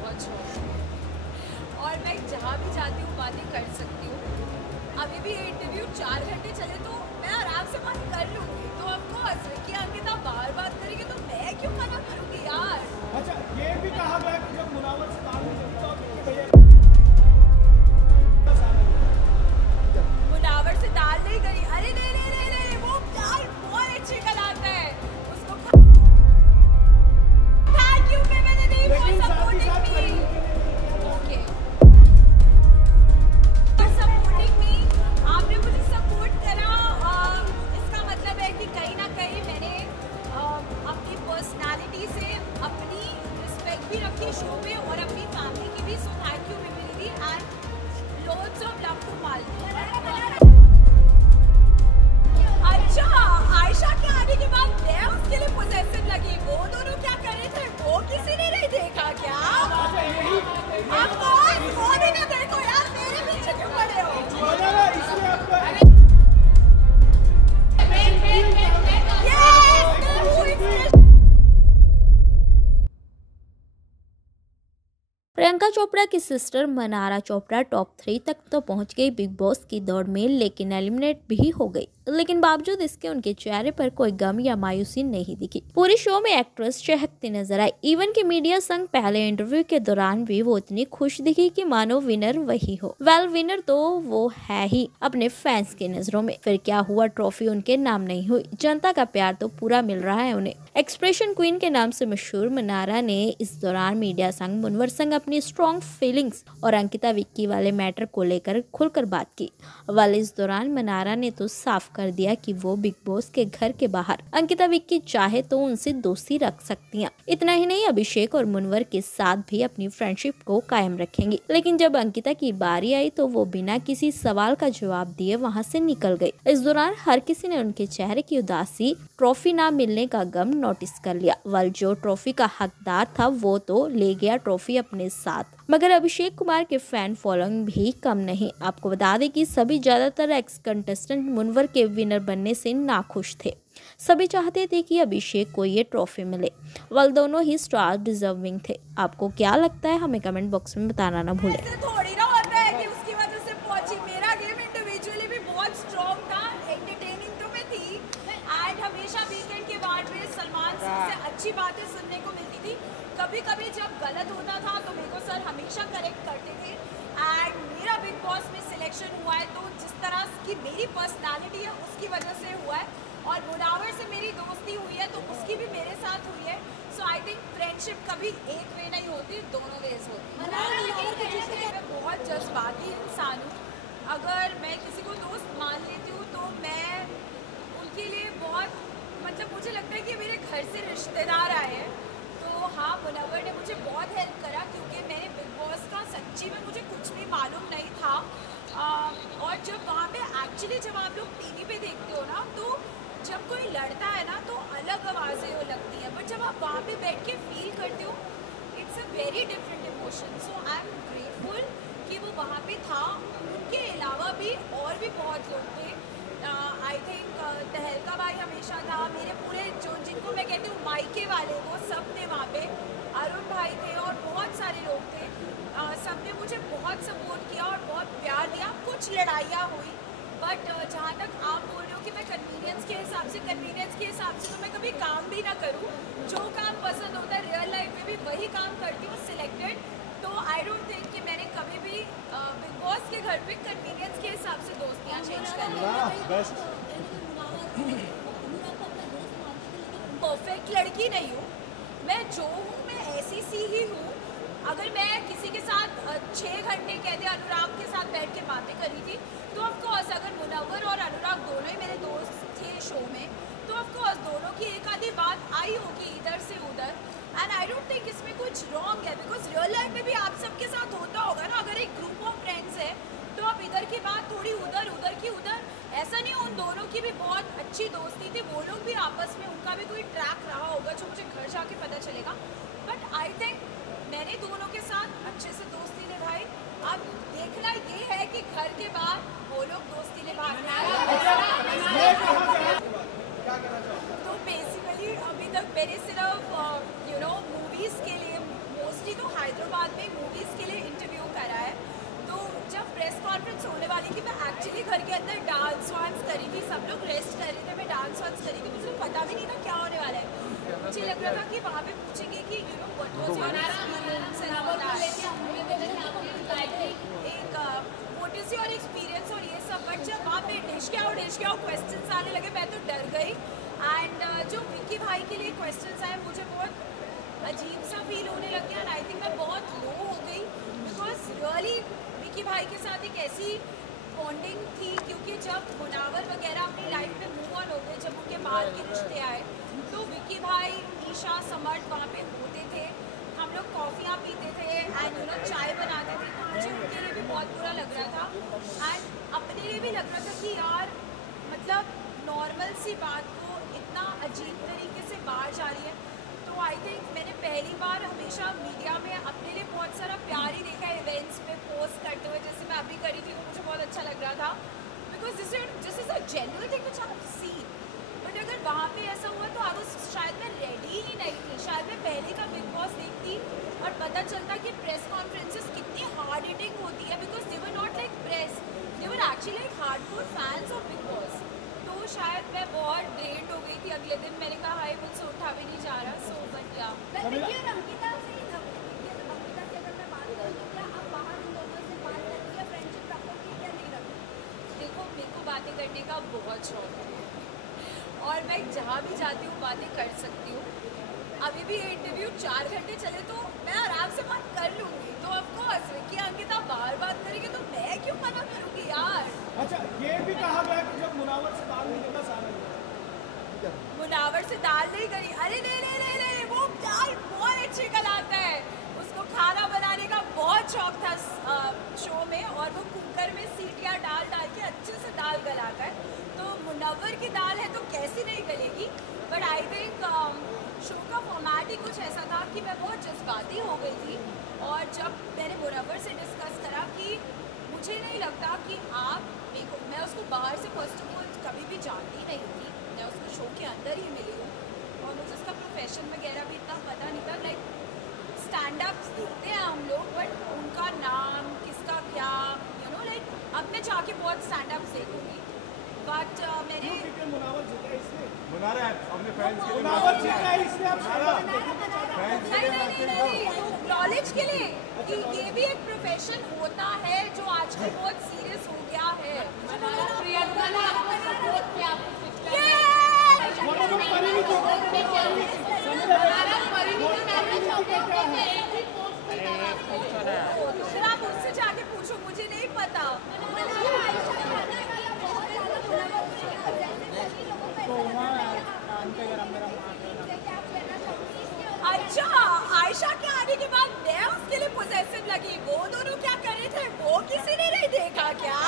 बहुत शौक है और मैं जहाँ भी जाती हूँ बातें कर सकती हूँ। अभी भी इंटरव्यू 4 घंटे चले तो मैं आराम से बात कर लूँगी। तो ऑफकोर्स कि अंकिता बार बात करेगी तो मैं क्यों मना करूँगी यार। अच्छा, ये भी कहा गया कि जब मुनावर से ताल नहीं चली तो आपके भैया मुनावर से दाल नहीं करी। अरे नहीं नहीं नहीं नहीं, वो दाल बहुत अच्छी बनाता है उसको। थैंक यू मैं मैंने नहीं बोला supporting me. Okay supporting me, आपने मुझे सपोर्ट करा। इसका मतलब है कि कहीं ना कहीं मैंने अपनी पर्सनालिटी से अपनी रिस्पेक्ट भी रखी शो में और अपनी फैमिली की भी। So thank you Vimli and loads of love to Malvi. अच्छा, आयशा के आने के बाद मैं उसके लिए पोजेसिव लगी। वो दोनों क्या कर रहे थे वो किसी ने नहीं देखा क्या? अब वो भी ना देखो यार, मेरे पीछे क्यों पड़े हो? प्रियंका चोपड़ा की सिस्टर मनारा चोपड़ा टॉप 3 तक तो पहुंच गई बिग बॉस की दौड़ में, लेकिन एलिमिनेट भी हो गई। लेकिन बावजूद इसके उनके चेहरे पर कोई गम या मायूसी नहीं दिखी। पूरी शो में एक्ट्रेस चहकती नजर आई। इवन की मीडिया संग पहले इंटरव्यू के दौरान भी वो इतनी खुश दिखी कि मानो विनर वही हो। वेल विनर तो वो है ही अपने फैंस की नजरों में। फिर क्या हुआ, ट्रॉफी उनके नाम नहीं हुई। जनता का प्यार तो पूरा मिल रहा है उन्हें। एक्सप्रेशन क्वीन के नाम से मशहूर मनारा ने इस दौरान मीडिया संग मुनवर संग अपनी स्ट्रॉन्ग फीलिंग्स और अंकिता विक्की वाले मैटर को लेकर खुलकर बात की। वाले इस दौरान मनारा ने तो साफ कर दिया कि वो बिग बॉस के घर के बाहर अंकिता विक्की चाहे तो उनसे दोस्ती रख सकती हैं। इतना ही नहीं, अभिषेक और मुनवर के साथ भी अपनी फ्रेंडशिप को कायम रखेंगी। लेकिन जब अंकिता की बारी आई तो वो बिना किसी सवाल का जवाब दिए वहां से निकल गई। इस दौरान हर किसी ने उनके चेहरे की उदासी, ट्रॉफी ना मिलने का गम नोटिस कर लिया। वल जो ट्रॉफी का हकदार था वो तो ले गया ट्रॉफी अपने साथ। मगर अभिषेक कुमार के फैन फॉलोइंग भी कम नहीं। आपको बता दें कि सभी ज्यादातर एक्स कंटेस्टेंट मुनवर के विनर बनने से नाखुश थे। सभी चाहते थे कि अभिषेक को ये ट्रॉफी मिले। वल दोनों ही स्टार डिजर्विंग थे। आपको क्या लगता है हमें कमेंट बॉक्स में बताना ना भूलें। थोड़ी ना होता है कि उसकी वजह से पहुंची। मेरा गेम इंडिविजुअली भी बहुत स्ट्रॉन्ग था, एंटरटेनिंग तो मैं थी एंड हमेशा वीकेंड के बाद में सलमान सर से अच्छी बातें सुनने को मिलती थी। कभी कभी जब गलत होता था तो मेरे को सर हमेशा करेक्ट करते थे। एंड मेरा बिग बॉस में सिलेक्शन हुआ है तो जिस तरह की मेरी पर्सनालिटी है उसकी वजह से हुआ है। और मुनावर से मेरी दोस्ती हुई है तो उसकी भी मेरे साथ हुई है। सो आई थिंक फ्रेंडशिप कभी एक वे नहीं होती, दोनों वेज होती है। मैं बहुत जज्बाती इंसान हूँ। अगर मैं किसी को दोस्त मान लेती हूँ तो मैं उनके लिए बहुत मतलब मुझे लगता है कि मेरे घर से रिश्तेदार आए हैं। तो हाँ, मुनव्वर ने मुझे बहुत हेल्प करा क्योंकि मैंने बिग बॉस का सच्ची में मुझे कुछ भी मालूम नहीं था। और जब वहाँ पे एक्चुअली जब आप लोग टीवी पे देखते हो ना तो जब कोई लड़ता है ना तो अलग आवाज़ें वो लगती हैं, बट जब आप वहाँ पे बैठ के फील करते हो it's a very different emotion. So I am grateful कि वो वहाँ पे था। उनके अलावा भी और भी बहुत लोग थे। आई थिंक तहलका भाई हमेशा था। मेरे पूरे जो जिनको मैं कहती हूँ मायके वाले वो सब थे वहाँ पे। अरुण भाई थे और बहुत सारे लोग थे। सब ने मुझे बहुत सपोर्ट किया और बहुत प्यार दिया। कुछ लड़ाइयाँ हुई बट जहाँ तक आप बोल रहे हो कि मैं कन्वीनियंस के हिसाब से तो मैं कभी काम भी ना करूँ। जो काम पसंद होता है रियल लाइफ में भी वही काम करती हूँ सिलेक्टेड। तो आई डोंट थिंक कि मैंने कभी भी बिग बॉस के घर पे कन्वीनियंस के हिसाब से दोस्तियाँ चेंज कर ली। परफेक्ट लड़की नहीं हूँ मैं, जो हूँ मैं ऐसी सी ही हूँ। अगर मैं किसी के साथ 6 घंटे कहते अनुराग के साथ बैठ के बातें करी थी तो ऑफकोर्स अगर मुनव्वर और अनुराग दोनों ही मेरे दोस्त थे शो में तो ऑफकोर्स दोनों की एक आधी बात आई होगी इधर से उधर। एंड आई डोंट थिंक इसमें कुछ रॉन्ग है बिकॉज रियल लाइफ में भी आप सबके साथ होता होगा ना। अगर एक ग्रुप ऑफ फ्रेंड्स है तो आप इधर की बात थोड़ी उधर, उधर की उधर। ऐसा नहीं, उन दोनों की भी बहुत अच्छी दोस्ती थी। वो लोग भी आपस में उनका भी कोई ट्रैक रहा होगा जो मुझे घर जाके पता चलेगा। बट आई थिंक मैंने दोनों के साथ अच्छे से दोस्ती निभाई। अब देखना ये है कि घर के बाद वो लोग दोस्ती निभाते हैं। तो बेसिकली अभी तक मेरे सिर्फ मूवीज़ के लिए मोस्टली तो हैदराबाद एक्चुअली घर के अंदर डांस वांस करी थी, सब लोग रेस्ट कर रहे थे, मैं डांस वांस करी थी, मुझे पता भी नहीं था क्या होने वाला है। मुझे लग रहा था कि वहाँ पे पूछेंगे कि you know what was your experience and all that, एक व्हाट इज योर एक्सपीरियंस और ये सब। बट जब वहाँ पे डिश के आओ क्वेश्चंस आने लगे, मैं तो डर गई। एंड जो विक्की भाई के लिए क्वेश्चंस आए, मुझे बहुत अजीब सा फील होने लग गया। एंड आई थिंक मैं बहुत लो हो गई, बिकॉज रियली विक्की भाई के साथ एक ऐसी बॉन्डिंग थी, क्योंकि जब मुनावर वगैरह अपनी लाइफ में मूव ऑन हो गए, जब उनके बाहर के रिश्ते आए, तो विक्की भाई, ईशा, समर्थ वहाँ पे होते थे, हम लोग कॉफ़ियाँ पीते थे एंड यू नो चाय बनाते थे। तो मुझे उनके लिए भी बहुत बुरा लग रहा था एंड अपने लिए भी लग रहा था कि यार मतलब नॉर्मल सी बात को इतना अजीब तरीके से बाहर जा रही है। तो आई थिंक मैंने पहली बार हमेशा मीडिया में अपने लिए बहुत सारा प्यार ही देखा है, इवेंट्स पे पोस्ट करते हुए, जैसे मैं अभी करी थी, तो मुझे बहुत अच्छा लग रहा था, because this is a genuine thing which I have seen. But अगर वहाँ पे ऐसा हुआ तो आई वाज शायद मैं रेडी ही नहीं थी, शायद मैं पहले का बिग बॉस देखती और पता चलता कि प्रेस कॉन्फ्रेंसेस कितनी हार्ड हिटिंग होती है, because they were not like press, they were actually like hardcore fans of big boss. तो शायद मैं बहुत ड्रेन्ड हो गई थी अगले दिन, मैंने कहा हाय मुझसे उठा भी नहीं जा रहा। सो बट या अंकिता से अगर मैं बात करूँ तो क्या आप बाहर उन दोनों से बात करती है, फ्रेंडशिप रखोगी या नहीं रखोगी? देखो मेरे को बातें करने का बहुत शौक है और मैं जहाँ भी जाती हूँ बातें कर सकती हूँ। अभी भी ये इंटरव्यू 4 घंटे चले तो मैं आराम से बात कर लूँगी। तो ऑफकोर्स कि अंकिता बाहर बात करेगी तो मैं क्यों मना करूँगी यार। अच्छा, ये भी कहा गया कि जब मुनावर से दाल निकलना सारा मुनावर से दाल नहीं करी, अरे नहीं, वो दाल बहुत अच्छी गलाता है, उसको खाना बनाने का बहुत शौक था शो में, और वो कुकर में सीटियाँ डाल के अच्छे से दाल गलाता है। तो मुनव्वर की दाल है तो कैसी नहीं गलेगी। बट आई थिंक शो का फॉर्मेट ही कुछ ऐसा था कि मैं बहुत जज्बाती हो गई थी, और जब मैंने मुनव्वर से डिस्कस करा कि मुझे नहीं लगता कि आप मैं उसको बाहर से फर्स्ट ऑफ ऑल कभी भी जानती नहीं थी, मैं उसको शो के अंदर ही मिली हूँ और मुझे उसका प्रोफेशन वगैरह भी इतना पता नहीं था। लाइक स्टैंड अप्स देखते हैं हम लोग, बट उनका नाम किसका क्या यू नो लाइक अब मैं जाके बहुत स्टैंड अप्स देखूँगी। बट मैंने मुनावर जीता इसलिए अपने फैंस के लिए मुनावर जीता इसलिए आप नहीं नॉलेज के लिए कि ये भी एक प्रोफेशन होता है जो आजकल बहुत सीरियस हो गया है। प्रियंका ने आपको सपोर्ट किया, फिर आप उससे जाके पूछो, मुझे नहीं पता। अच्छा, आयशा के आने के बाद मैं उसके लिए पोजेसिव लगी, वो दोनों क्या कर रहे थे वो किसी ने नहीं देखा क्या?